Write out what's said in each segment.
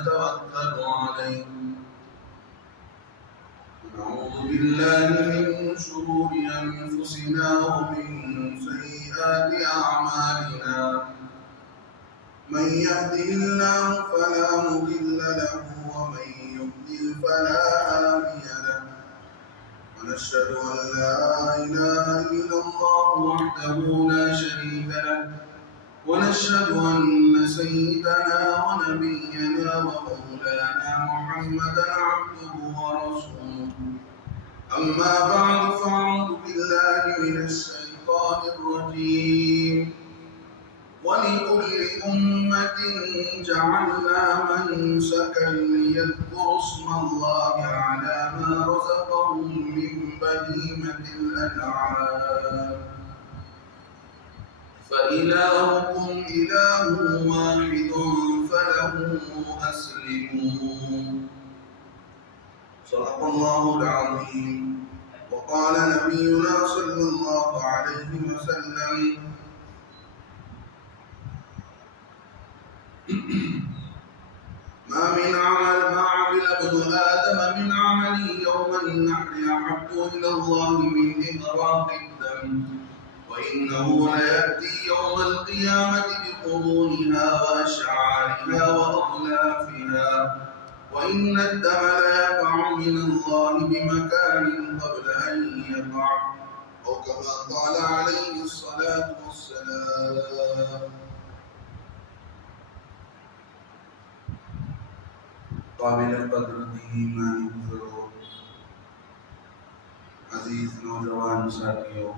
ونتوكل عليه ونعوذ بالله من شرور أنفسنا ومن سيئات أعمالنا من يهده الله فلا مضل له ومن يضلل فلا هادي له ونشهد أن لا إله إلا الله وحده لا شريك له ونشهد أن سيدنا ونبينا ومولانا محمدا عبده ورسوله أما بعد فأعوذ بالله من الشيطان الرجيم ولكل أمة جعلنا منسكا ليذكروا اسم الله على ما رزقهم من بهيمة الأنعام فإلهكم إله واحد فله أسلموا صدق الله العظيم وقال نبينا صلى الله عليه وسلم ما عمل ابن آدم من عمل يوم النحر أحب إلى الله من إغراق الدم وإنه ليأتي يوم القيامة بقرونها وأشعارها وأغلافها وإن الدم ليقع من الله بمكان قبل أن يقع أو كما قال عليه الصلاة والسلام. قابل قدر ایمانی بزرگوں، عزیز نوجوان ساتھیوں،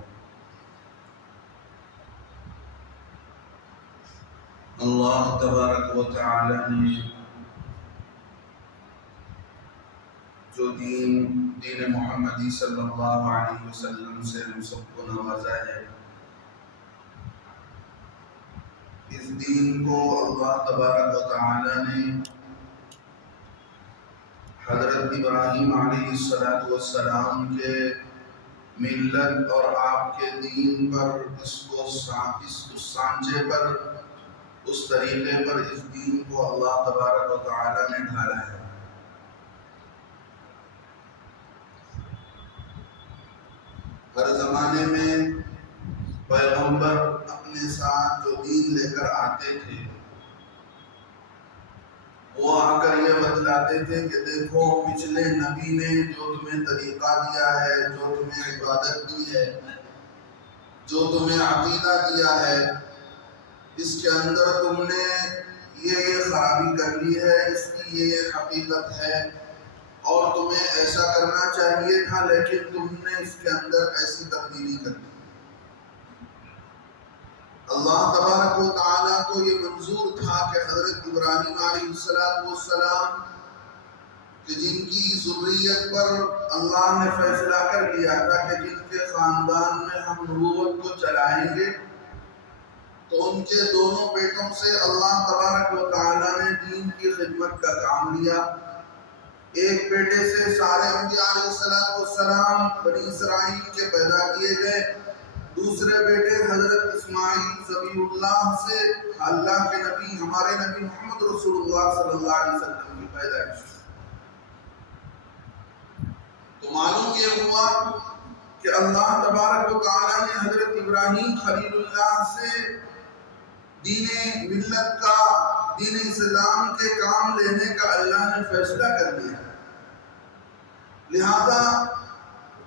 اللہ تبارک و تعالی نے جو دین محمدی صلی اللہ علیہ وسلم سے ہم سب کو نوازا ہے، اس دین کو اللہ تبارک و تعالی نے حضرت ابراہیم علیہ السلام کے ملت اور آپ کے دین پر، اس سانچے پر، اس طریقے پر اس دین کو اللہ تبارک و تعالی نے ڈھالا ہے۔ ہر زمانے میں پیغمبر اپنے ساتھ جو دین لے کر آتے تھے، وہ آ کر یہ بتلاتے تھے کہ دیکھو پچھلے نبی نے جو تمہیں طریقہ دیا ہے، جو تمہیں عبادت دی ہے، جو تمہیں عقیدہ دیا ہے، اس کے اندر تم نے یہ خرابی کر لی ہے، اس کی یہ حقیقت ہے اور تمہیں ایسا کرنا چاہیے تھا، لیکن تم نے اس کے اندر ایسی تبدیلی کر دی۔ اللہ تبارک و تعالیٰ کو یہ منظور تھا کہ حضرت ابراہیم علیہ السلام کہ جن کی ذریت پر اللہ نے فیصلہ کر لیا تھا کہ جن کے خاندان میں ہم نبوت کو چلائیں گے، تو ان کے دونوں بیٹوں سے اللہ تبارک و تعالیٰ نے دین کی خدمت کا کام لیا۔ ایک بیٹے سے سارے انبیاء علیہ السلام بنی اسرائیل کے پیدا کیے گئے، دوسرے بیٹے حضرت اسماعیل ذبیح اللہ سے اللہ کے نبی، ہمارے نبی محمد رسول اللہ صلی اللہ علیہ وسلم کی پیدائش۔ تو معلوم یہ ہوا کہ اللہ تبارک و تعالیٰ نے حضرت ابراہیم خلیل اللہ سے دین ملت کا، دین اسلام کے کام لینے کا اللہ نے فیصلہ کر لیا، لہذا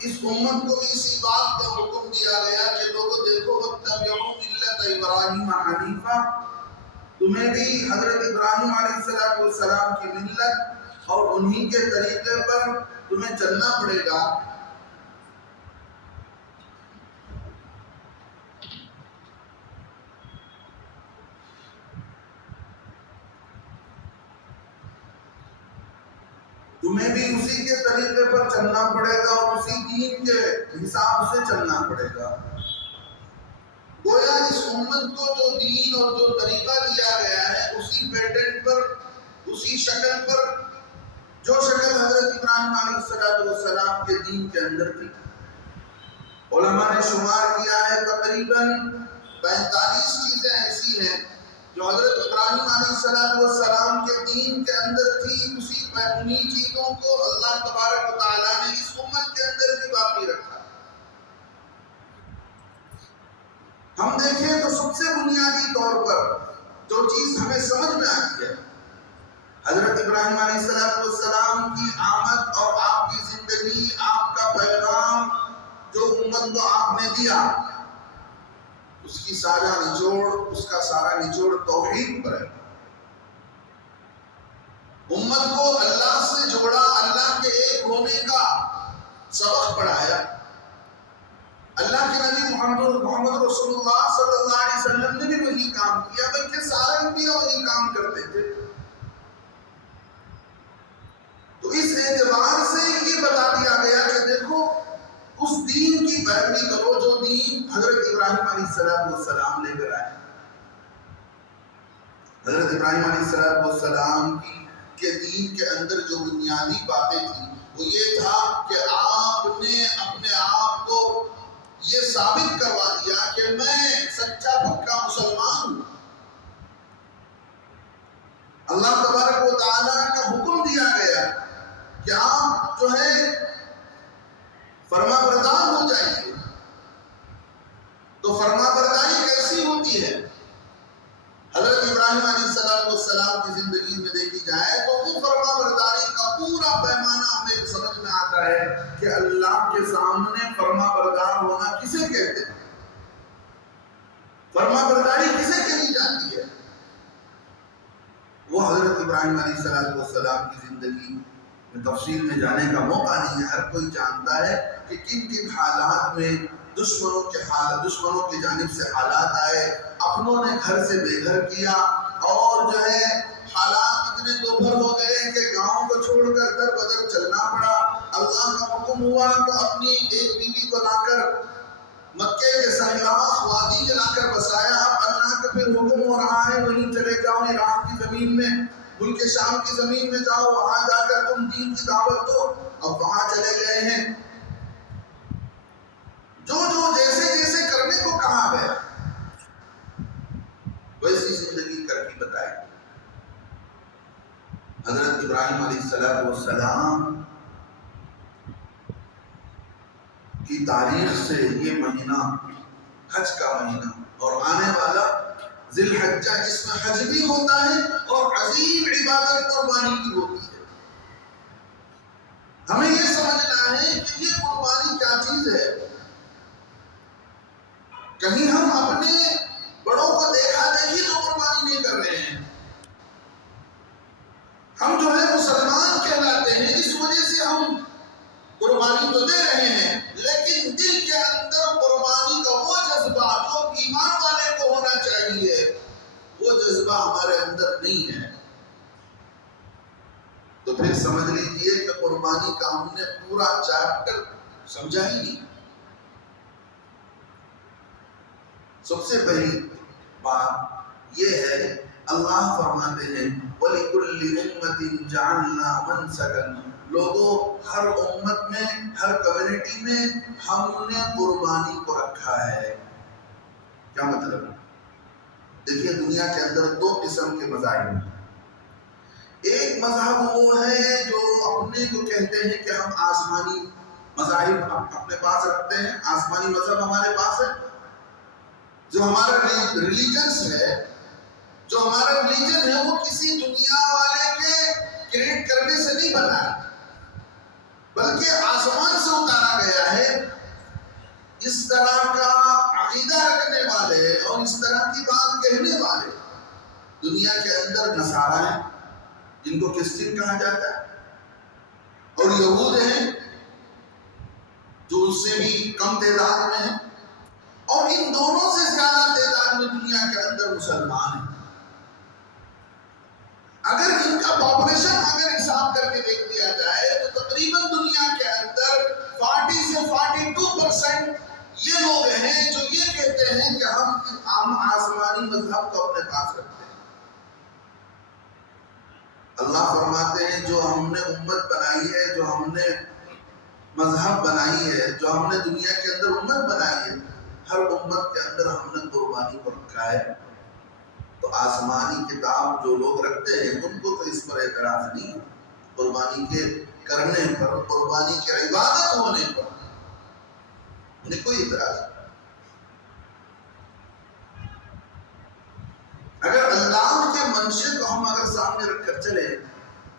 اس امت کو بھی اسی بات کا حکم دیا گیا کہ لوگوں دیکھو واتبعوا ملت ابراہیم حنیفا، تمہیں بھی حضرت ابراہیم علیہ السلام کی ملت اور انہی کے طریقے پر تمہیں چلنا پڑے گا۔ تمہیں بھی اسی کے طریقے پر چلنا پڑے گا اور اسی دین کے حساب سے چلنا پڑے گا۔ گویا اس امت کو جو دین اور جو طریقہ دیا گیا ہے، اسی پیٹرن پر، اسی شکل پر، جو شکل حضرت ابراہیم علیہ السلام کے دین کے اندر تھی۔ علماء نے شمار کیا ہے تقریباً 45 چیزیں ایسی ہیں جو حضرت ابراہیم علیہ السلام کے دین کے اندر تھی، انہی چیزوں کو اللہ تبارک و تعالیٰ نے اس امت کے اندر بھی باقی رکھا۔ ہم دیکھیں تو سب سے بنیادی طور پر جو چیز ہمیں سمجھ میں آتی ہے، حضرت ابراہیم علیہ السلام کی آمد اور آپ کی زندگی، آپ کا پیغام جو امت کو آپ نے دیا، اس کا سارا نچوڑ توحید پر ہے۔ امت کو اللہ سے جوڑا، اللہ کے ایک ہونے کا سبق پڑھایا۔ اللہ کے نبی محمد رسول اللہ صلی اللہ علیہ وسلم نے بھی وہی کام کیا، بلکہ سارے انبیاء وہی کام کرتے تھے۔ تو اس اعتبار سے یہ بتا دیا گیا کہ دیکھو اس دین کی پیروی کرو جو دین حضرت ابراہیم علیہ السلام لے کر آئے۔ حضرت ابراہیم علیہ السلام کے دین کے اندر جو بنیادی باتیں تھیں وہ یہ تھا کہ آپ نے اپنے آپ کو یہ ثابت کروا دیا کہ میں سچا پکا مسلمان ہوں۔ اللہ تبارک و تعالیٰ کا حکم دیا گیا کہ آپ جو ہے فرما بردار ہو جائیے۔ تو فرما برداری کیسی ہوتی ہے؟ حضرت ابراہیم علیہ السلام کی زندگی میں دیکھی جائے تو وہ فرما برداری کا پورا پیمانہ ہمیں سمجھ میں آتا ہے کہ اللہ کے سامنے فرما بردار ہونا کسے کہتے ہیں، فرما برداری کسے کہی جاتی ہے۔ وہ حضرت ابراہیم علیہ السلام کی زندگی میں تفصیل میں جانے کا موقع نہیں ہے۔ ہر کوئی جانتا ہے کہ کن کن حالات میں دشمنوں کی جانب سے حالات آئے، اپنوں نے گھر سے بے گھر کیا، اور جو ہے حالات اتنے دوبھر ہو گئے کہ گاؤں کو چھوڑ کر در بدر چلنا پڑا۔ اللہ کا حکم ہوا تو اپنی ایک بیوی کو لا کر مکے کے سنگلاخ وادی میں لا کر بسایا۔ اب اللہ کا پھر حکم ہو رہا ہے وہیں چلے جاؤ، عراق کی زمین میں، ملک شام کی زمین میں جاؤ، وہاں جا کر تم دین کی دعوت دو۔ اب وہاں چلے گئے ہیں، جو جیسے کرنے کو کہا گیا ویسی زندگی کر کے بتائی۔ حضرت ابراہیم علیہ السلام کی تاریخ سے یہ مہینہ حج کا مہینہ اور آنے والا ذی الحجہ، جس میں حج بھی ہوتا ہے اور عظیم عبادت قربانی کی ہوتی ہے۔ ہمیں یہ سمجھنا ہے کہ یہ قربانی کیا چیز ہے۔ کہیں ہم اپنے بڑوں کو دیکھا دیکھی تو قربانی نہیں کر رہے ہیں۔ ہم جو ہے مسلمان کہلاتے ہیں، اس وجہ سے ہم قربانی تو دے رہے ہیں، لیکن دل کے اندر قربانی کا وہ جذبہ جو ایمان والے کو ہونا چاہیے وہ جذبہ ہمارے اندر نہیں ہے۔ تو پھر سمجھ لیجئے کہ قربانی کا ہم نے پورا چیپٹر سمجھا ہی نہیں۔ سب سے پہلی بات یہ ہے، اللہ فرماتے ہیں وَلِكُلِّ أُمَّةٍ جَعَلْنَا مَنْسَكًا، لوگوں ہر امت میں، ہر کمیونٹی میں ہم نے قربانی کو رکھا ہے۔ کیا مطلب؟ دیکھیے دنیا کے اندر دو قسم کے مذاہب ہیں۔ ایک مذہب وہ ہے جو اپنے کو کہتے ہیں کہ ہم آسمانی مذاہب اپنے پاس رکھتے ہیں، آسمانی مذہب ہمارے پاس ہے۔ جو ہمارا ریلیجنس ہے، جو ہمارا ریلیجن ہے وہ کسی دنیا والے کے کریٹ کرنے سے نہیں بنا ہے، بلکہ آسمان سے اتارا گیا ہے۔ اس طرح کا عقیدہ رکھنے والے اور اس طرح کی بات کہنے والے دنیا کے اندر نصارہ ہیں، جن کو کرسچن کہا جاتا ہے، اور یہود ہیں جو اس سے بھی کم تعداد میں ہیں، اور ان دونوں سے زیادہ تعداد میں دنیا کے اندر مسلمان ہیں۔ اگر ان کا پاپولیشن حساب کر کے دیکھ دیا جائے تو تقریباً دنیا کے اندر 40 سے 42% یہ لوگ ہیں جو یہ کہتے ہیں کہ ہم آسمانی مذہب کو اپنے پاس رکھتے ہیں۔ اللہ فرماتے ہیں جو ہم نے امت بنائی ہے، جو ہم نے مذہب بنائی ہے، جو ہم نے دنیا کے اندر امت بنائی ہے، ہر امت کے اندر ہم نے قربانی کو رکھا ہے۔ تو آسمانی کتاب جو لوگ رکھتے ہیں ان کو تو اس پر اعتراض نہیں، قربانی کے کرنے پر، قربانی کی عبادت ہونے پر انہیں کوئی اعتراض نہیں۔ اگر اللہ کے منشے کو ہم اگر سامنے رکھ کر چلیں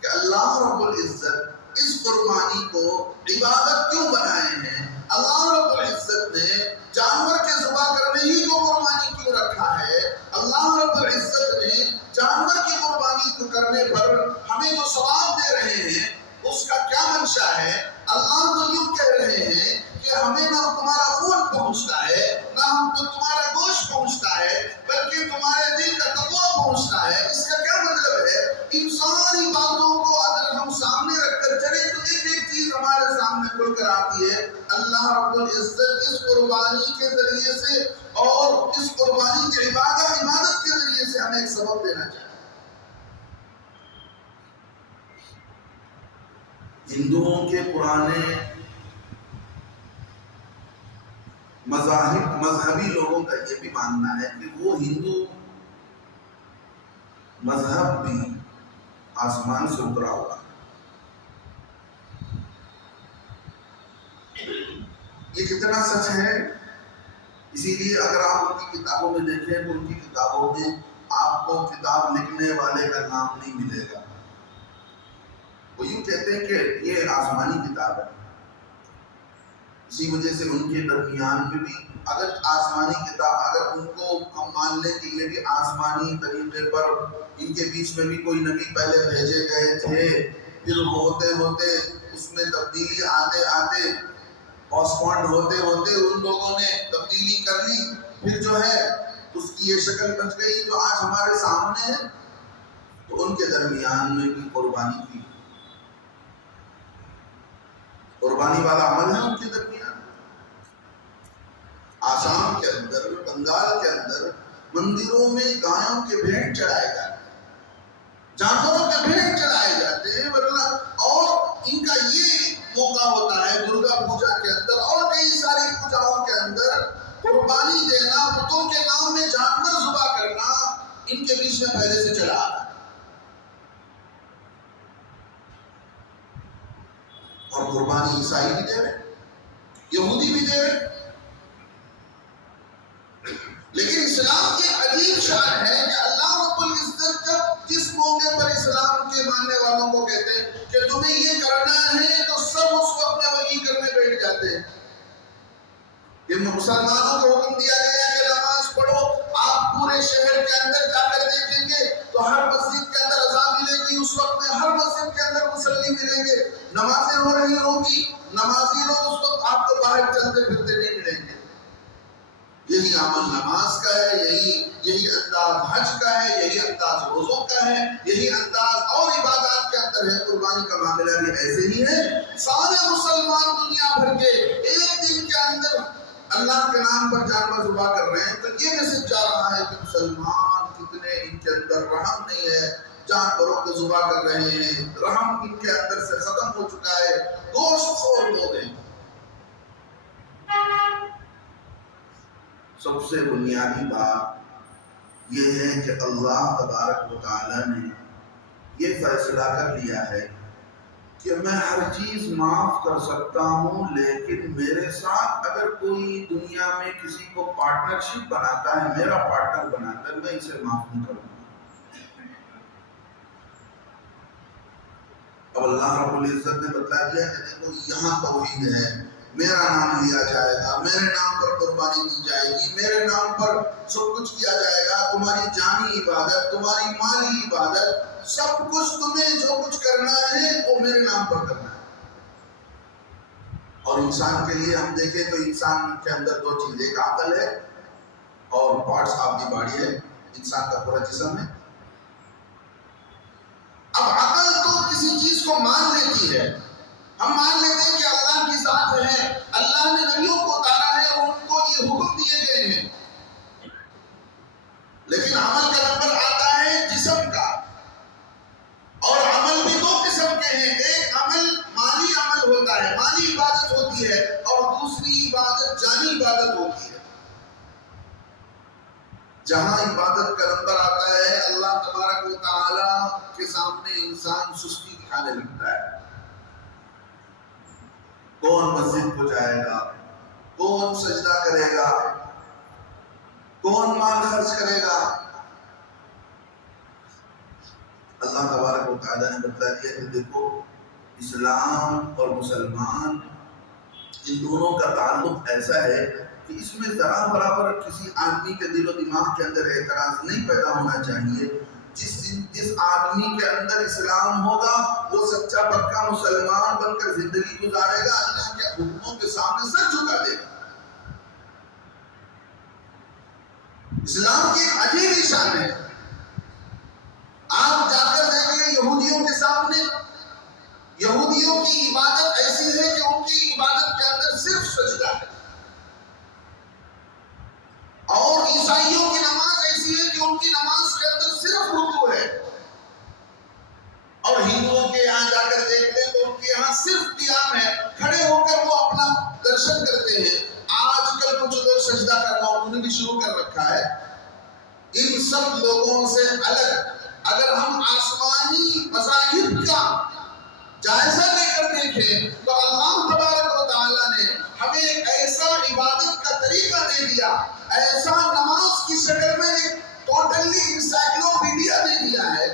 کہ اللہ رب العزت اس قربانی کو عبادت کیوں بنائے ہیں، اللہ رب العزت نے جانور کے ذبح کرنے ہی کو قربانی کیوں رکھا ہے، اللہ رب العزت نے جانور کی قربانی کو کرنے پر ہمیں جو ثواب دے رہے ہیں اس کا کیا منشا ہے؟ اللہ تو یوں کہہ رہے ہیں کہ ہمیں نہ تمہارا خون پہنچتا ہے، نہ ہم کو تمہارا گوشت پہنچتا ہے، بلکہ تمہارے دل کا تقویٰ پہنچتا ہے۔ اس کا کیا مطلب ہے؟ ان ساری باتوں کو اگر ہم سامنے رکھ کر چلیں تو ایک ایک چیز ہمارے سامنے کھل کر آتی ہے۔ اللہ رب العزت اس قربانی کے ذریعے سے اور اس قربانی کی عبادت کے ذریعے سے ہمیں ایک سبق دینا چاہیے۔ ہندوؤں کے پرانے مذہبی لوگوں کا یہ بھی ماننا ہے کہ وہ ہندو مذہب بھی آسمان سے اترا ہوا ہے۔ یہ کتنا سچ ہے؟ اسی لیے اگر آپ ان کی کتابوں میں دیکھیں تو ان کی کتابوں میں آپ کو کتاب لکھنے والے کا نام نہیں ملے گا۔ وہ یوں کہتے ہیں کہ یہ آسمانی کتاب ہے۔ اسی وجہ سے ان کے درمیان میں بھی اگر آسمانی کتاب، اگر ان کو ہم مان لیں کہ یہ بھی آسمانی طریقے پر ان کے بیچ میں بھی کوئی نبی پہلے بھیجے گئے تھے، پھر ہوتے ہوتے اس میں تبدیلی آتے آتے پوسٹپونڈ ہوتے ہوتے ان لوگوں نے تبدیلی کر لی، پھر جو ہے اس کی یہ شکل بچ گئی جو آج ہمارے سامنے ہے، تو ان کے درمیان میں بھی قربانی کی، قربانی والا عمل ہے ان کے درمیان۔ آسام کے اندر، بنگال کے اندر مندروں میں گایوں کے بھینٹ چڑھائے جاتے ہیں، جانوروں کے بھینٹ چڑھائے جاتے ہیں، اور ان کا یہ موقع ہوتا ہے درگا پوجا کے اندر اور کئی ساری پوجاؤں کے اندر قربانی دینا، بتوں کے نام میں جانور ذبح کرنا ان کے بیچ میں پہلے سے چلا آ رہا ہے۔ اور قربانی عیسائی بھی دے رہے، یہودی بھی دے رہے، لیکن اسلام کی عجیب شان ہے کہ اللہ رب العزت جب جس موقع پر اسلام کے ماننے والوں کو کہتے ہیں کہ تمہیں یہ کرنا ہے تو سب اس وقت میں وہی کرنے بیٹھ جاتے ہیں۔ کہ مسلمانوں کو حکم دیا گیا کہ نماز پڑھو، آپ پورے شہر کے اندر جا کر دیکھیں گے تو ہر مسجد کے اندر اذان ملے گی، اس وقت میں ہر مسجد کے اندر مصلی ملیں گے، نمازیں ہو رہی ہوگی، نمازی لوگ اس وقت آپ کو باہر چلتے پھرتے نہیں ملیں گے۔ یہی عمل نماز کا ہے، یہی انداز حج کا ہے، یہی انداز روزوں کا ہے، یہی انداز اور عبادات کے اندر ہے۔ قربانی کا معاملہ بھی ایسے ہی ہے۔ سارے مسلمان دنیا بھر کے ایک دن کے اندر اللہ کے نام پر جانور ذبح کر رہے ہیں، تو یہ میسج جا رہا ہے کہ مسلمان کتنے ان کے اندر رحم نہیں ہے، جانوروں کو ذبح کر رہے ہیں، رحم ان کے اندر سے ختم ہو چکا ہے، گوشت خور لوگ ہیں۔ سب سے بنیادی بات یہ ہے کہ اللہ تبارک و تعالی نے یہ فیصلہ کر لیا ہے کہ میں ہر چیز معاف کر سکتا ہوں، لیکن میرے ساتھ اگر کوئی دنیا میں کسی کو پارٹنرشپ بناتا ہے، میرا پارٹنر بناتا ہے، میں اسے معاف نہیں کروں گا۔ اب اللہ رب العزت نے بتا دیا کہ دیکھو یہاں توحید ہے، میرا نام لیا جائے گا، میرے نام پر قربانی دی جائے گی، میرے نام پر سب کچھ کیا جائے گا، تمہاری جانی عبادت، تمہاری مالی عبادت، سب کچھ تمہیں جو کچھ کرنا ہے وہ میرے نام پر کرنا ہے۔ اور انسان کے لیے ہم دیکھیں تو انسان کے اندر دو چیزیں، ایک عقل ہے اور پارٹس آف دی باڈی ہے، انسان کا پورا جسم ہے۔ اب عقل تو کسی چیز کو مان لیتی ہے، ہم مان لیتے ہیں کہ اللہ کی ذات ہے، اللہ نے نبیوں کو اتارا ہے اور ان کو یہ حکم دیے گئے ہیں، لیکن عمل کا نمبر آتا ہے جسم کا، اور عمل بھی دو قسم کے ہیں، ایک عمل مالی عمل ہوتا ہے، مالی عبادت ہوتی ہے، اور دوسری عبادت جانی عبادت ہوتی ہے۔ جہاں عبادت کا نمبر آتا ہے اللہ تبارک و تعالی کے سامنے انسان سستی دکھانے لگتا ہے. کون مسجد کو جائے گا، کون سجدہ کرے گا، کون مال خرچ کرے گا. اللہ تبارک و تعالی نے بتا دیا کہ دیکھو اسلام اور مسلمان ان دونوں کا تعلق ایسا ہے کہ اس میں ذرا برابر کسی آدمی کے دل و دماغ کے اندر اعتراض نہیں پیدا ہونا چاہیے. جس آدمی کے اندر اسلام ہوگا وہ سچا پکا مسلمان بن کر زندگی گزارے گا، اللہ کے حکموں کے سامنے سر جھکا دے گا. اسلام کی ایک عجیب نشان ہے. آپ جا کر دیکھ لیں یہودیوں کے سامنے، یہودیوں کی عبادت ایسی ہے کہ ان کی عبادت کے اندر صرف سجدہ ہے، اور عیسائیوں کی نماز ایسی ہے کہ ان کی نماز کے اندر صرف رکوع ہے، اور ہندوؤں کے یہاں جا کر دیکھ لیں تو ان کے یہاں صرف قیام ہے، کھڑے ہو کر وہ اپنا درشن کرتے ہیں. آج کل کچھ لوگ سجدہ کرنا انہوں نے بھی شروع کر رکھا ہے. ان سب لوگوں سے الگ اگر ہم آسمانی مذاہب کا جائزہ لے کر دیکھیں تو اللہ تبارک و تعالیٰ نے ہمیں ایک ایسا عبادت کا طریقہ دے دیا، ایسا نماز کی شکل میں ایک ٹوٹلی انسائکلوپیڈیا دے دیا ہے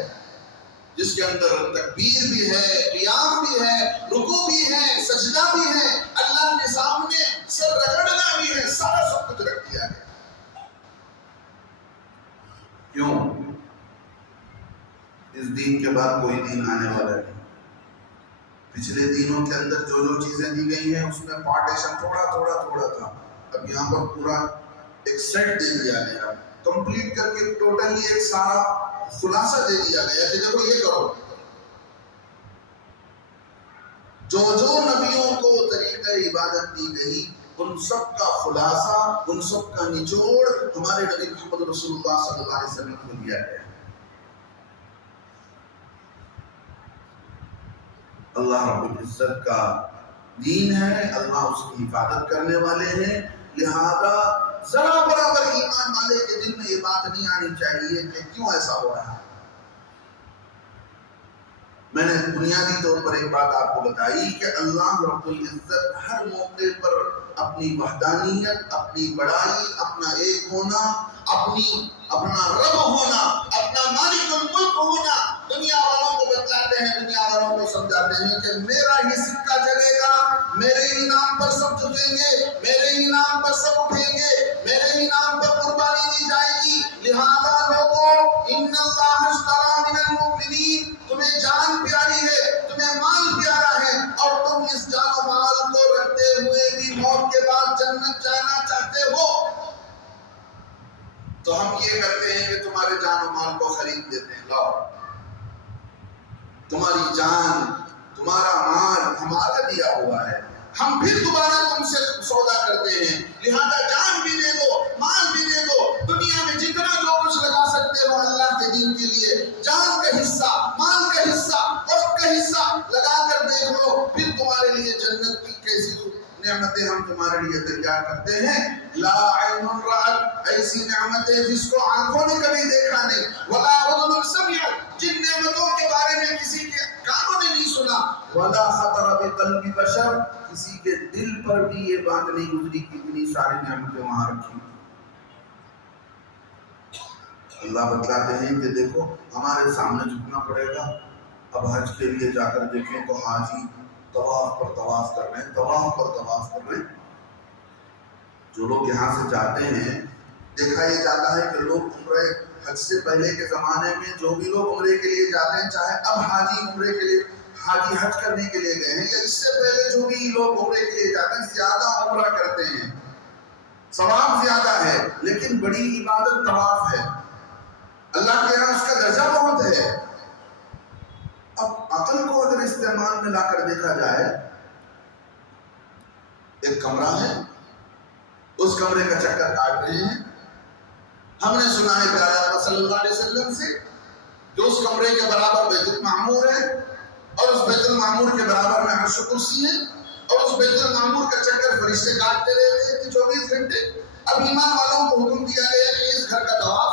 جس کے اندر تکبیر بھی ہے، قیام بھی ہے، رکوع بھی ہے، سجدہ بھی ہے، اللہ کے سامنے سر رگڑنا بھی ہے، سارا سب کچھ رکھ دیا ہے. کیوں؟ اس دین کے بعد کوئی دین آنے والا نہیں. پچھلے دینوں کے اندر جو جو چیزیں دی گئی ہیں اس میں پارٹیشن تھوڑا تھا. اب یہاں پر پورا ایک سیٹ دے دیا گیا، کمپلیٹ کر کے ٹوٹلی ایک سارا خلاصہ دے دیا گیا کہ دیکھو یہ کرو. جو نبیوں کو طریقہ عبادت دی گئی ان سب کا خلاصہ، ان سب کا نچوڑ ہمارے نبی محمد رسول اللہ صلی اللہ علیہ وسلم کو دیا گیا. اللہ رب العزت کا دین ہے، اللہ اس کی حفاظت کرنے والے ہیں، لہذا ذرا برابر ایمان والے کے دل میں یہ بات نہیں آنی چاہیے کہ کیوں ایسا ہو رہا ہے. میں نے بنیادی طور پر ایک بات آپ کو بتائی کہ اللہ رب العزت ہر موقع پر اپنی وحدانیت، اپنی بڑائی، اپنا ایک ہونا، اپنا رب ہونا، اپنا مالک الملک ہونا دنیا والوں کو بتلاتے ہیں، دنیا والوں کو سمجھاتے ہیں کہ میرا ہی سکہ چلے گا، میرے ہی نام پر سب جھکیں گے، میرے ہی نام پر سب اٹھیں گے، میرے ہی نام پر قربانی دی جائے گی. لہذا لوگوں ان اللہ اشتری من المؤمنین، تمہیں جان پیاری ہے، تمہیں مال پیارا ہے، اور تم اس جان و مال کو رکھتے ہوئے بھی موت کے بعد جنت جانا چاہتے ہو، تو ہم یہ کرتے ہیں کہ تمہارے جان و مال کو خرید دیتے ہیں. لاؤ تمہاری جان، تمہارا مال ہمارا دیا ہوا ہے، ہم پھر دوبارہ تم سے سودا کرتے ہیں، لہذا جان بھی دے دو، مال بھی دے دو، دنیا میں جتنا جو کچھ لگا سکتے ہو اللہ کے دین کے لیے، جان کا حصہ، مال کا حصہ، وقت کا حصہ لگا کر دیکھ لو، پھر تمہارے لیے جنت کی کیسی نعمتیں ہم تمہارے لیے تیار کرتے ہیں. لا عین رأت، ایسی نعمتیں جس کو آنکھوں نے کبھی دیکھا نہیں، ولا اذن سمعت، جن نعمتوں کے بارے میں کسی کے کانوں نے نہیں سنا، ولا خطر بقلب بشر، کسی کے دل پر بھی یہ بات نہیں گزری کہ اتنی ساری نعمتیں وہاں رکھی. اللہ بتلاتے ہیں کہ دیکھو ہمارے سامنے جھکنا پڑے گا. اب حج کے لیے جا کر دیکھیں تو حاجی طواف پر طواف کر رہے ہیں، طواف پر طواف کر رہے ہیں. جو لوگ یہاں سے جاتے ہیں، دیکھا یہ جاتا ہے کہ لوگ عمرے حج سے پہلے کے زمانے میں جو بھی لوگ عمرے کے لیے جاتے ہیں، چاہے اب حاجی عمرے کے لیے، حاجی حج کرنے کے لیے گئے ہیں، یا اس سے پہلے جو بھی لوگ عمرے کے لیے جاتے ہیں زیادہ عمرہ کرتے ہیں، ثواب زیادہ ہے، لیکن بڑی عبادت طواف ہے. اللہ کے یہاں اس کا درجہ بہت ہے. اب عقل کو اگر استعمال میں لا کر دیکھا جائے، ایک کمرہ ہے، اس کمرے کا چکر کاٹ رہے ہیں. ہم نے سنا ہے پیارے صلی اللہ علیہ وسلم سے کہ اس کمرے کے برابر بیت المعمور ہے، اور اس بیت المعمور کے برابر میں عرش و کرسی ہے، اور اس بیت المعمور کا چکر فرشتے کاٹتے رہتے ہیں 24 گھنٹے. اب ایمان والوں کو حکم دیا گیا کہ اس گھر کا طواف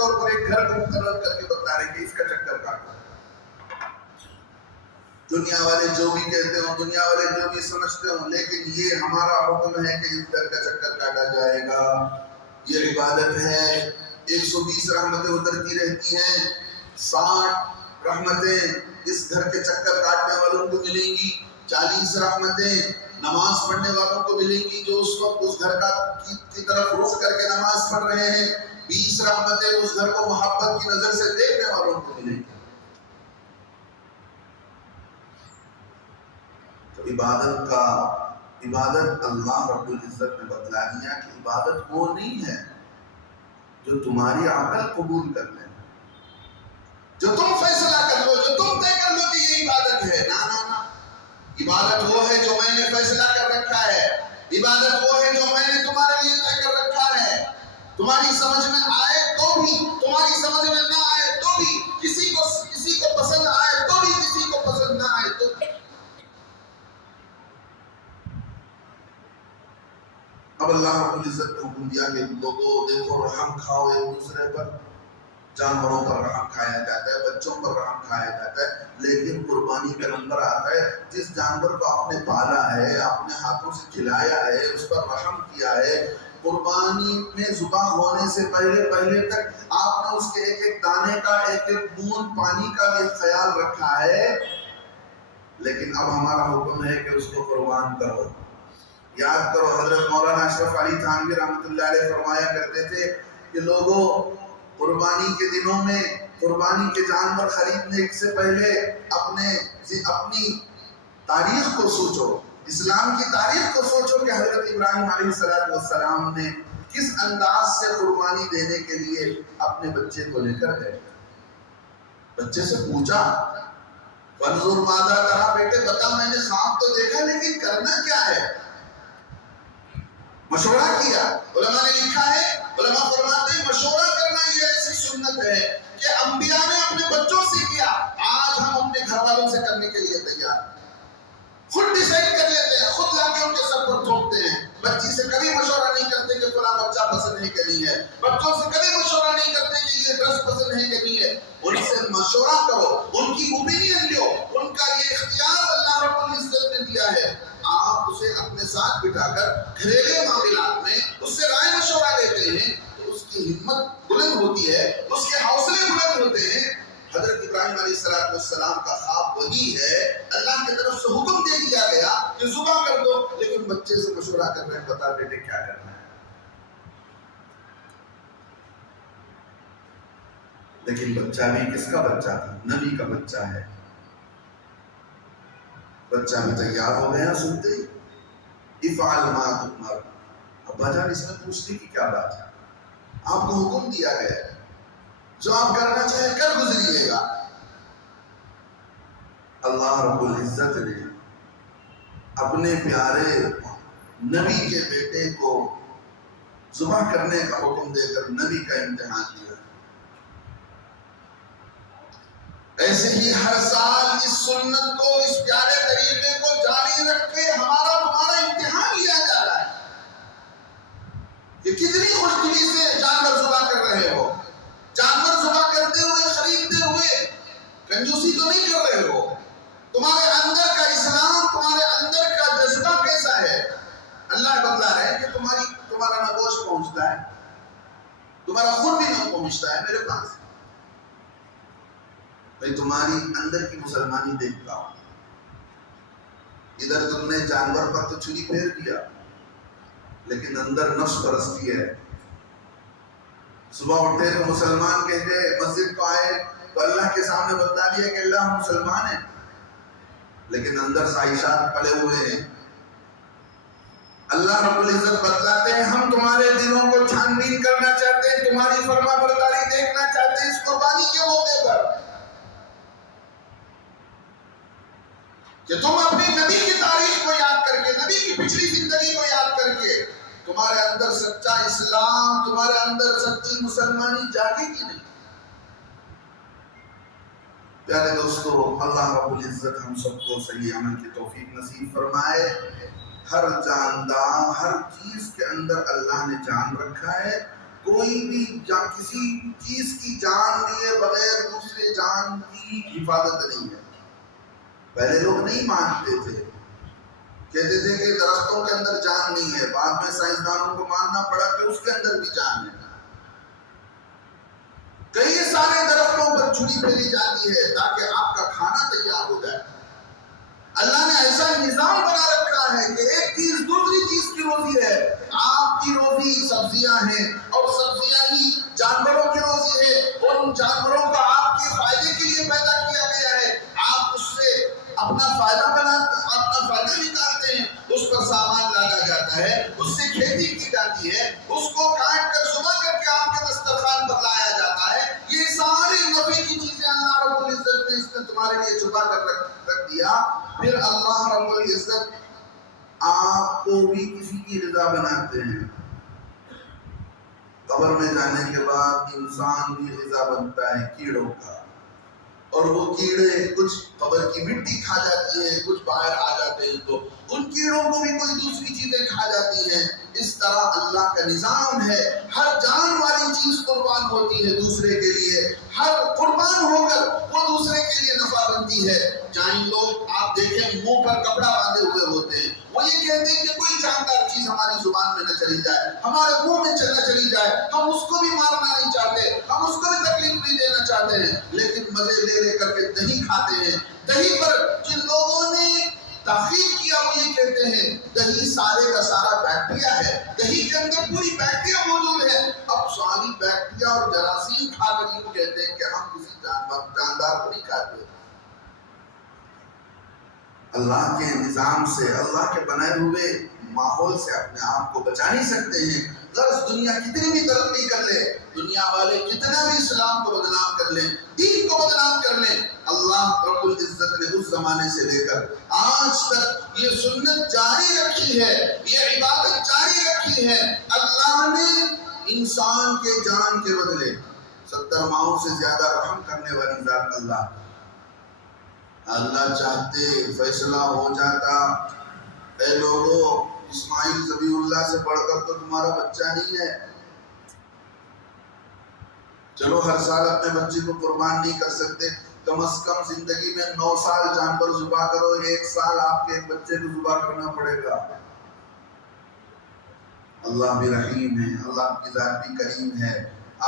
طور پر ایک گھر کو مقرر کر کے بتا رہے کہ اس کا چکر کاٹو. دنیا والے جو بھی کہتے ہوں, دنیا والے جو بھی سمجھتے ہوں, لیکن یہ ہمارا حکم ہے کہ اس گھر کا چکر کاٹا جائے گا. یہ عبادت ہے. 120 رحمتیں اترتی رہتی ہیں, 60 رحمتیں اس گھر کے چکر کاٹنے والوں کو ملیں گی, 40 رحمتیں نماز پڑھنے والوں کو ملیں گی جو اس وقت اس گھر کی طرف رخ کر کے نماز پڑھ رہے ہیں, 20 رحمتیں اس گھر کو محبت کی نظر سے دیکھنے والوں کو ملیں گی. تو عبادت اللہ رب العزت نے بتلا دیا کہ عبادت وہ نہیں ہے جو تمہاری عقل قبول کر لے, جو تم فیصلہ کر لو, جو تم طے کر لو کہ یہ عبادت ہے. نا, عبادت وہ ہے جو میں نے فیصلہ کر رکھا ہے. عبادت وہ ہے جو میں نے تمہارے لیے طے کر رکھا ہے. تمہاری سمجھ میں آئے تو بھی, تمہاری سمجھ میں نہ آئے تو بھی, کسی کو پسند آئے تو بھی, کسی کو پسند نہ آئے تو بھی. اب اللہ رب العزت نے حکم دیا کہ لوگوں دیکھو رحم کھاؤ ایک دوسرے پر. جانوروں پر رحم کھایا جاتا ہے, بچوں پر رحم کھایا جاتا ہے, لیکن قربانی کا نمبر آتا ہے. جس جانور کو آپ نے پالا ہے, اپنے ہاتھوں سے کھلایا ہے, اس پر رحم کیا ہے, قربانی میں ذبح ہونے سے پہلے تک آپ نے اس کے ایک ایک دانے کا, ایک ایک بوند پانی کا بھی خیال رکھا ہے. لیکن اب ہمارا حکم ہے کہ اس کو قربان کرو. یاد کرو حضرت مولانا اشرف علی تھانوی رحمۃ اللہ علیہ فرمایا کرتے تھے کہ لوگوں قربانی کے دنوں میں قربانی کے جانور خریدنے سے پہلے اپنی تاریخ کو سوچو, اسلام کی تاریخ کو سوچو کہ حضرت ابراہیم علیہ السلام نے کس انداز سے قربانی دینے کے لیے اپنے بچے کو لے کر گئے. بچے سے پوچھا فانظر ماذا ترى, بیٹے بتا میں نے خواب تو دیکھا لیکن کرنا کیا ہے. مشورہ کیا. علماء نے لکھا ہے, علماء فرماتے ہیں مشورہ کرنا یہ ایسی سنت ہے کہ انبیاء نے اپنے بچوں سے کیا, آج ہم اپنے گھر والوں سے کرنے کے لیے تیار ہیں. خود ڈیسائیڈ کر لیتے ہیں, خود لا کے ان کے سر پر تھوپتے ہیں. بچی سے کبھی مشورہ نہیں کرتے کہ فلاں بچہ پسند ہے کہ نہیں ہے. بچوں سے کبھی مشورہ نہیں کرتے کہ یہ ڈریس پسند ہے کہ نہیں ہے. ان سے مشورہ کرو, ان کی اوپینین لو, ان کا یہ اختیار اللہ رب العزت نے دیا ہے. آپ اسے اپنے ساتھ بٹھا کر گھریلو معاملات میں اس سے رائے مشورہ لیتے ہیں تو اس کی ہمت بلند ہوتی ہے, اس کے حوصلے بلند ہوتے ہیں. حضرت ابراہیم علیہ السلام کا خواب وہی ہے. اللہ کی طرف سے حکم دے دیا گیا کہ ذبح کر دو, لیکن بچے سے مشورہ کر رہے ہیں, بتا بیٹے کیا کرنا ہے. لیکن بچہ بھی کس کا بچہ تھا؟ نبی کا بچہ ہے. بچہ بھی تیار ہو گیا سنتے ہی, افعل ما تؤمر. ابا جان اس میں پوچھنے کی کیا بات ہے, آپ کو حکم دیا گیا ہے, جو آپ کرنا چاہے کر گزریے گا. اللہ رب العزت نے اپنے پیارے نبی کے بیٹے کو ذبح کرنے کا حکم دے کر نبی کا امتحان دیا. ایسے ہی ہر سال اس سنت کو, اس پیارے طریقے کو جاری رکھ کے ہمارا تمہارا امتحان لیا جا رہا ہے کہ کتنی خوش دلی سے جانور ذبح کر رہے ہو. جانور ذبح کرتے ہوئے, خریدتے ہوئے کنجوسی تو نہیں کر رہے ہو. تمہارے اندر کا اسلام, تمہارے اندر کا جذبہ کیسا ہے. اللہ بتلا رہے ہیں کہ تمہارا نہ گوشت پہنچتا ہے, تمہارا خون بھی نہ پہنچتا ہے میرے پاس. میں تمہاری اندر کی مسلمانی دیکھتا ہوں. ادھر تم نے جانور پر تو چھری پھیر دیا, لیکن اندر نفس پرستی ہے. صبح اٹھے تو مسلمان کہتے, مسجد کو آئے تو اللہ کے سامنے بتا دیا کہ اللہ ہم مسلمان ہیں, لیکن اندر خواہشات پڑے ہوئے ہیں. اللہ رب العزت بتلاتے ہیں ہم تمہارے دلوں کو چھان بین کرنا چاہتے ہیں, تمہاری فرما برداری دیکھنا چاہتے ہیں اس قربانی کے موقع پر, کہ تم اپنی نبی کی تاریخ کو یاد کر کے, نبی کی پچھلی زندگی کو یاد کر کے, تمہارے اندر سچا اسلام, تمہارے اندر سچی مسلمانی جاگے کی نہیں. پیارے دوستو, اللہ رب العزت ہم سب کو صحیح عمل کی توفیق نصیب فرمائے. ہر جاندار, ہر چیز کے اندر اللہ نے جان رکھا ہے, کوئی بھی کسی چیز کی جان لیے بغیر دوسرے جان کی حفاظت نہیں ہے۔ پہلے لوگ نہیں مانتے تھے، کہتے تھے کہ درختوں کے اندر جان نہیں ہے، بعد میں سائنسدانوں کو ماننا پڑا کہ اس کے اندر بھی جان ہے۔ کئی سارے درختوں پر چھری پھیری جاتی ہے تاکہ آپ کا کھانا تیار ہو جائے۔ اللہ نے ایسا نظام بنا رکھا ہے کہ ایک چیز دوسری چیز کی روزی ہے۔ آپ کی روزی سبزیاں ہیں اور سبزیاں ہی جانوروں کی روزی ہے، اور ان جانوروں کا آپ کے فائدے کے لیے پیدا کیا گیا ہے۔ آپ اس سے اپنا فائدہ نکالتے ہیں، اس پر سامان لادا جاتا ہے، اس سے کھیتی کی جاتی ہے، اس کو کاٹ کر صبح کر کے آپ کے دسترخوان پر لایا جاتا ہے۔ یہ ساری نفع کی چیزیں اللہ رب العزت نے اس نے تمہارے لیے چھپا کر رکھ دیا۔ پھر اللہ رب العزت آپ کو بھی کسی کی رضا بناتے ہیں۔ قبر میں جانے کے بعد انسان بھی رضا بنتا ہے کیڑوں کا، اور وہ کیڑے کچھ قبر کی مٹی کھا جاتی ہے، کچھ باہر آ جاتے ہیں تو ان کیڑوں کو بھی کوئی دوسری چیزیں کھا جاتی ہیں۔ اس طرح اللہ کا نظام ہے، ہر جان والی چیز قربان ہوتی ہے دوسرے کے لیے، ہر قربان ہو کر وہ دوسرے کے لیے نفع بنتی ہے۔ جائیں لوگ آپ دیکھیں منہ پر کپڑا باندھے ہوئے ہوتے ہیں، وہ یہ کہتے ہیں کہ کوئی جاندار چیز ہماری زبان میں نہ چلی جائے، ہمارے منہ میں نہ چلی جائے، ہم اس کو بھی مارنا نہیں چاہتے، ہم اس کو بھی تکلیف نہیں دینا چاہتے ہیں، لیکن مزے لے کر کے دہی کھاتے ہیں۔ دہی پر جن لوگوں نے تحقیق کیا وہ یہ کہتے ہیں دہی سارے کا سارا بیکٹیریا ہے، دہی کے اندر پوری بیکٹیریا موجود ہے۔ اب ساری بیکٹیریا اور جراثیم کھا کر یہ کہتے ہیں کہ ہم کسی جاندار کو نہیں کھاتے۔ اللہ کے نظام سے، اللہ کے بنائے ہوئے ماحول سے اپنے آپ کو بچا نہیں سکتے ہیں۔ غرض دنیا کتنی بھی ترقی کر لے، دنیا والے کتنا بھی اسلام کو بدنام کر لیں، دین کو بدنام کر لیں، اللہ رب العزت نے اس زمانے سے لے کر آج تک یہ سنت جاری رکھی ہے، یہ عبادت جاری رکھی ہے۔ اللہ نے انسان کے جان کے بدلے 70 ماہوں سے زیادہ رحم کرنے والی ذات اللہ چاہتے فیصلہ ہو جاتا، اے لوگو اسماعیل ذبیح اللہ سے بڑھ کر تو تمہارا بچہ نہیں ہے، چلو ہر سال اپنے بچے کو قربان نہیں کر سکتے، کم از کم زندگی میں 9 سال جانور ذبح کرو، 1 سال آپ کے ایک بچے کو ذبح کرنا پڑے گا۔ اللہ بھی رحیم ہے، اللہ کی ذات بھی کریم ہے،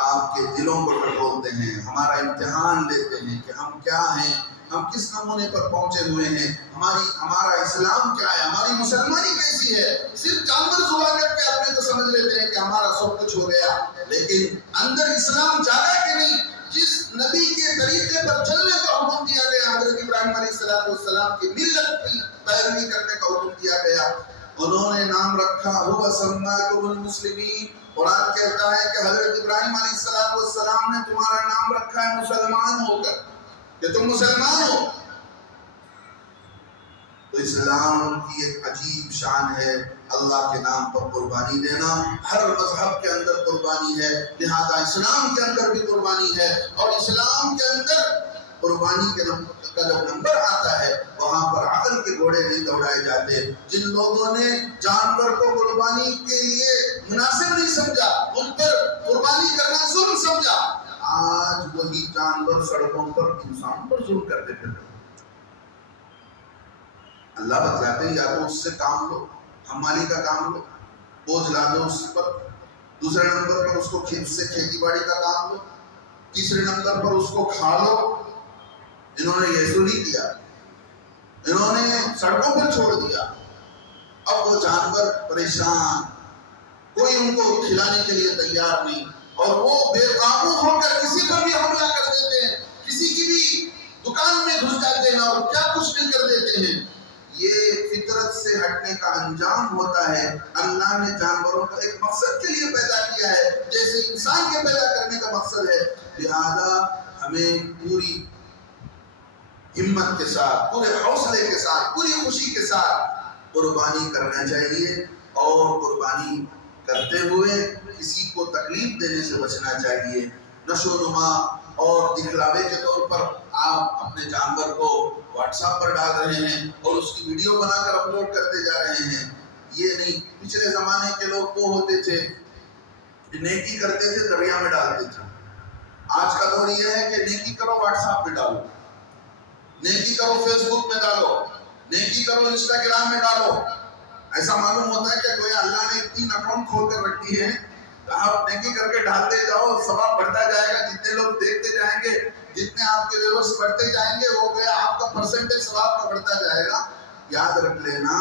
آپ کے دلوں کو ٹٹولتے ہیں، ہمارا امتحان لیتے ہیں کہ ہم کیا ہیں، ہم کس نمونے پر پہنچے ہوئے ہیں، ہمارا اسلام کیا ہے، ہماری مسلمانی کیسی ہے۔ صرف جانور ذبح کر کے اپنے کو سمجھ لیتے ہیں کہ ہمارا سب کچھ ہو گیا، لیکن اندر اسلام جاگا کہ نہیں؟ جس نبی کے طریقے پر چلنے کا حکم دیا گیا، حضرت ابراہیم علیہ السلام کی ملت کی پیروی کرنے کا حکم دیا گیا، انہوں نے نام رکھا هو سماکم المسلمین۔ قرآن کہتا ہے کہ حضرت ابراہیم علیہ السلام نے تمہارا نام رکھا ہے مسلمان ہو کر، کہ تم مسلمان ہو۔ تو اسلام کی ایک عجیب شان ہے، اللہ کے نام پر قربانی دینا۔ ہر مذہب کے اندر قربانی ہے، لہذا اسلام کے اندر بھی قربانی ہے، اور اسلام کے اندر قربانی کا جب نمبر آتا ہے وہاں پر عقل کے گھوڑے نہیں دوڑائے جاتے۔ جن لوگوں نے جانور کو قربانی کے لیے مناسب نہیں سمجھا، ان پر قربانی کرنا ظلم سمجھا، آج وہی جانور سڑکوں پر انسان پر ظلم کرتے پھرتے۔ اللہ بتلاتے ہیں یا تو اس سے کام لو، حمالی کا کام لو، بوجھ لا دو اس پر، دوسرے نمبر پر اس کو سے کھیتی باڑی کا کام لو، تیسرے نمبر پر اس کو کھا لو۔ انہوں نے یہ نہیں کیا، انہوں نے سڑکوں پر چھوڑ دیا۔ اب وہ جانور پریشان، کوئی ان کو کھلانے کے لیے تیار نہیں، اور وہ بے قابو ہو کر کسی پر بھی حملہ کر دیتے ہیں، کسی کی بھی دکان میں گھس جاتے ہیں اور کیا کچھ نہیں کر دیتے ہیں۔ یہ فطرت سے ہٹنے کا انجام ہوتا ہے۔ اللہ نے جانوروں کو ایک مقصد کے لیے پیدا کیا ہے، جیسے انسان کے پیدا کرنے کا مقصد ہے، لہذا ہمیں پوری ہمت کے ساتھ، پورے حوصلے کے ساتھ، پوری خوشی کے ساتھ قربانی کرنا چاہیے، اور قربانی کرتے ہوئے کسی کو تکلیف دینے سے بچنا چاہیے۔ نشو و نما اور دکھلاوے کے طور پر آپ اپنے جانور کو واٹس ایپ پر ڈال رہے ہیں اور اس کی ویڈیو بنا کر اپلوڈ کرتے جا رہے ہیں، یہ نہیں۔ پچھلے زمانے کے لوگ وہ ہوتے تھے نیکی کرتے تھے دریا میں ڈالتے تھے. آج کا دور یہ ہے کہ نیکی کرو واٹس ایپ پہ ڈالو، نیکی کرو فیس بک میں ڈالو، نیکی کرو انسٹاگرام میں ڈالو. ایسا معلوم ہوتا ہے کہ گویا اللہ نے 3 اکاؤنٹ کھول کر رکھی ہے. آپ نیکی کر کے ڈالتے جاؤ، ثواب بڑھتا جائے گا. جتنے لوگ دیکھتے جائیں گے، جتنے آپ کے ویورز بڑھتے جائیں گے، وہ گویا آپ کا پرسنٹیج ثواب کا بڑھتا جائے گا. یاد رکھ لینا،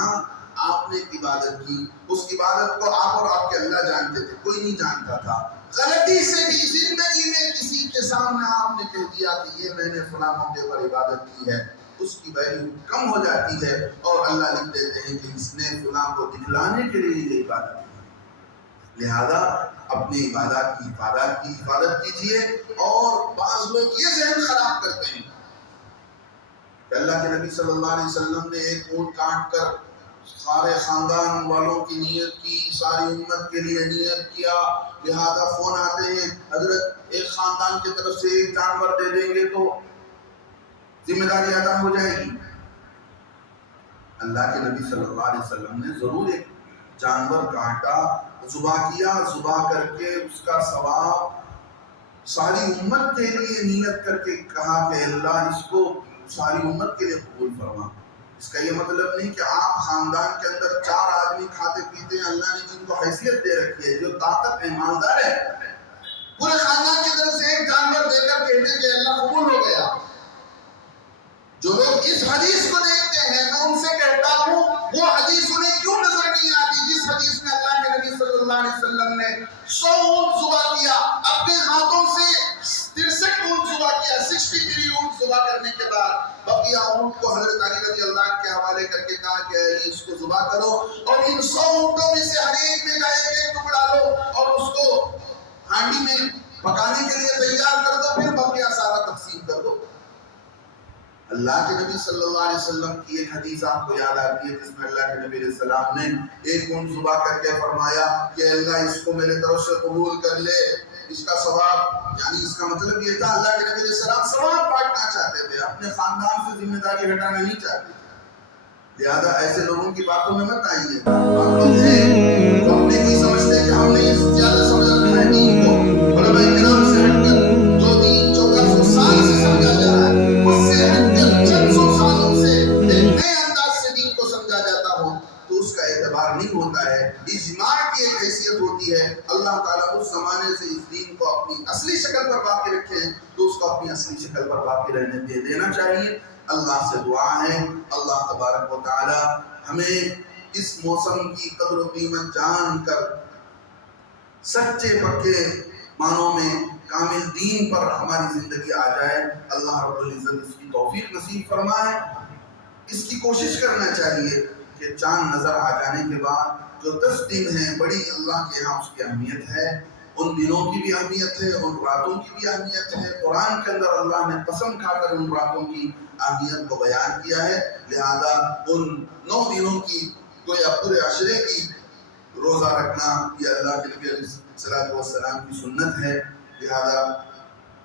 آپ نے ایک عبادت کی، اس عبادت کو آپ اور آپ کے اللہ جانتے تھے، کوئی نہیں جانتا تھا. غلطی سے بھی زندگی میں کسی کے سامنے آپ نے کہہ دیا کہ یہ میں نے فلاں موقع پر عبادت کی ہے، اس کی ویلیو کم ہو جاتی ہے اور اللہ لکھ دیتے ہیں کہ اس نے فلاں کو دکھلانے کے لیے یہ عبادت کی. لہذا اپنی عبادات کی حفاظت کیجیے. اور بعض لوگ یہ ذہن خراب کرتے ہیں کہ اللہ کے نبی صلی اللہ علیہ وسلم نے ایک اونٹ کاٹ کر سارے خاندان والوں کی نیت کی، ساری امت کے لیے نیت کیا، لہذا فون آتے ہیں حضرت ایک خاندان کی طرف سے ایک جانور دے دیں گے تو ذمہ داری ادا ہو جائے گی. اللہ کے نبی صلی اللہ علیہ وسلم نے ضرور ایک جانور کاٹا، ذبح کیا، ذبح کر کے اس کا ثواب ساری امت کے لیے نیت کر کے کہا کہ اللہ اس کو ساری امت کے لیے قبول فرما. اس کا یہ مطلب نہیں کہ آپ خاندان کے اندر 4 آدمی کھاتے پیتے ہیں، اللہ نے جن کو حیثیت دے رکھی ہے، جو طاقت ایماندار ہے، پورے خاندان کی طرف سے ایک جانور دے کر کہتے کہ اللہ قبول ہو گیا. جو لوگ اس حدیث کو دیکھتے ہیں، میں ان سے کہتا ہوں وہ حدیث انہیں کیوں نظر نہیں آتی جس حدیث میں اللہ کے نبی صلی اللہ علیہ وسلم نے 100 اونٹ ذبح کیا، اپنے ہاتھوں سے 63 اونٹ ذبح کیا. 63 اونٹ ذبح کرنے کے بعد بقیہ اونٹ کو حضرت علی رضی اللہ عنہ کے حوالے کر کے کہا کہ اس کو ذبح کرو اور ان 100 اونٹوں میں سے ہر ایک میں کا ایک ٹکڑا لو اور اس کو ہانڈی میں پکانے کے لیے تیار کر دو، پھر بقیہ سارا تقسیم کر دو. اللہ کے نبی صلی اللہ علیہ وسلم کی ایک حدیث آپ کو یاد آتی ہے جس میں اللہ کے نبی علیہ السلام نے ایک اونٹ ذبح کر کے فرمایا کہ اللہ اس کو میرے طرف سے قبول کر لے، اس کا ثواب. یعنی اس کا مطلب یہ تھا اللہ کے نبی علیہ السلام ثواب بانٹنا چاہتے تھے، اپنے خاندان سے ذمہ داری ہٹانا نہیں چاہتے. لہذا ایسے لوگوں کی باتوں میں مت آئیے. ہم لوگ ہیں جو اپنے کو سمجھتے ہیں کہ ہم نے زیادہ سمجھ رکھا ہے دین کو، علماء کرام سے ہٹ کر جو دین 1400 سال سے سمجھا جا رہا ہے اس سے ہٹ کر چند سو سالوں سے ایک نئے انداز سے دین کو سمجھا جاتا ہو تو اس کا اعتبار نہیں ہوتا ہے. اجماع کی ایک حیثیت ہوتی ہے. اللہ تعالیٰ اس زمانے سے اس دین کو اپنی اصلی شکل پر باقی رکھے ہیں تو اس کو اپنی اصلی شکل پر باقی رہنے دے دینا چاہیے. اللہ سے دعا ہے اللہ تبارک و تعالی ہمیں اس موسم کی قدر و قیمت جان کر سچے پکے معنوں میں کامل دین پر ہماری زندگی آ جائے. اللہ رب العزت اس کی توفیق نصیب فرمائے. اس کی کوشش کرنا چاہیے کہ چاند نظر آ جانے کے بعد جو 10 دن ہیں بڑی اللہ کے یہاں اس کی اہمیت ہے. ان دنوں کی بھی اہمیت ہے، ان راتوں کی بھی اہمیت ہے. قرآن کے اندر اللہ نے قسم کھا کر ان راتوں کی اہمیت کو بیان کیا ہے. لہذا ان 9 دنوں کی گویا پورے عشرے کی روزہ رکھنا یہ اللہ کے نبی علیہ الصلوۃ والسلام کی سنت ہے. لہذا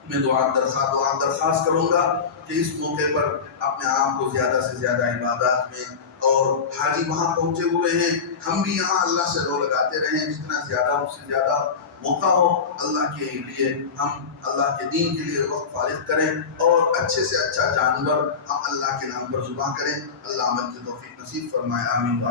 میں دعا درخواست کروں گا کہ اس موقع پر اپنے آپ کو زیادہ سے زیادہ عبادات میں، اور حاجی وہاں پہنچے ہوئے ہیں، ہم بھی یہاں اللہ سے رو لگاتے رہیں. جتنا زیادہ اس سے زیادہ موقع ہو اللہ کے لیے، ہم اللہ کے دین کے لیے وقت فارغ کریں اور اچھے سے اچھا جانور ہم اللہ کے نام پر ذبح کریں. اللہ عمل کی توفیق نصیب فرمائے. آمین.